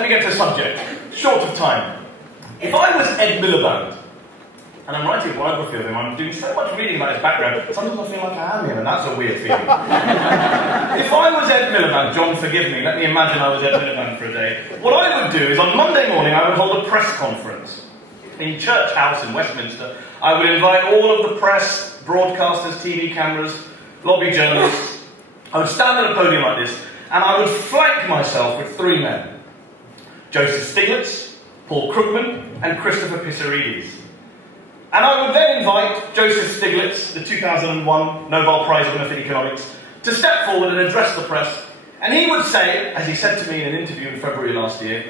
let me get to the subject. Short of time. If I was Ed Miliband, and I'm writing a biography of him, I'm doing so much reading about his background, sometimes I feel like I am him, and that's a weird feeling. If I was Ed Miliband, John, forgive me, let me imagine I was Ed Miliband for a day. What I would do is on Monday morning I would hold a press conference in Church House in Westminster. I would invite all of the press, broadcasters, TV cameras, lobby journalists. I would stand at a podium like this, and I would flank myself with three men. Joseph Stiglitz, Paul Krugman, and Christopher Pissarides. And I would then invite Joseph Stiglitz, the 2001 Nobel Prize winner for economics, to step forward and address the press. And he would say, as he said to me in an interview in February last year,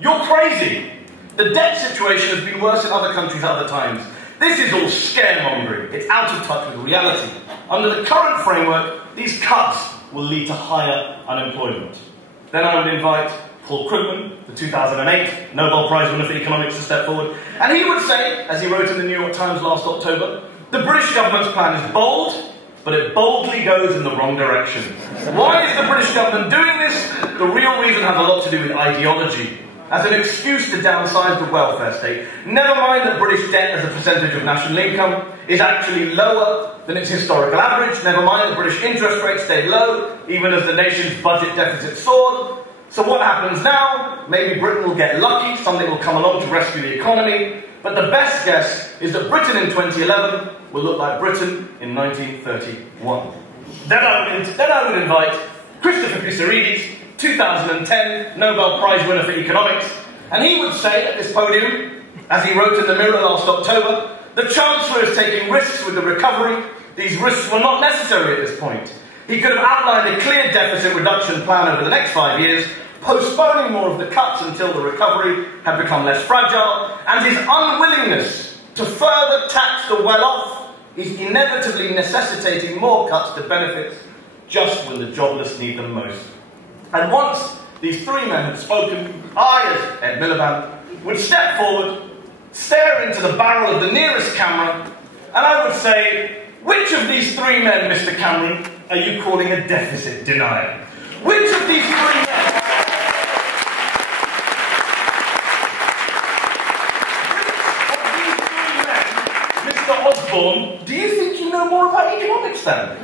"You're crazy. The debt situation has been worse in other countries at other times. This is all scaremongering. It's out of touch with reality. Under the current framework, these cuts will lead to higher unemployment." Then I would invite Paul Krugman, the 2008 Nobel Prize winner for economics, to step forward. And he would say, as he wrote in the New York Times last October, "The British government's plan is bold, but it boldly goes in the wrong direction." Why is the British government doing this? The real reason has a lot to do with ideology. As an excuse to downsize the welfare state. Never mind that British debt as a percentage of national income is actually lower than its historical average. Never mind that British interest rates stayed low, even as the nation's budget deficit soared. So what happens now? Maybe Britain will get lucky, something will come along to rescue the economy, but the best guess is that Britain in 2011 will look like Britain in 1931. Then I would invite Christopher Pissarides, 2010 Nobel Prize winner for economics, and he would say at this podium, as he wrote in the Mirror last October, "The Chancellor is taking risks with the recovery. These risks were not necessary at this point. He could have outlined a clear deficit reduction plan over the next 5 years, postponing more of the cuts until the recovery had become less fragile, and his unwillingness to further tax the well-off is inevitably necessitating more cuts to benefits just when the jobless need them most." And once these three men had spoken, I, as Ed Miliband, would step forward, stare into the barrel of the nearest camera, and I would say, "Which of these three men, Mr. Cameron, are you calling a deficit denier? Which of these three men... Mr. Osborne, do you think you know more about economics than?"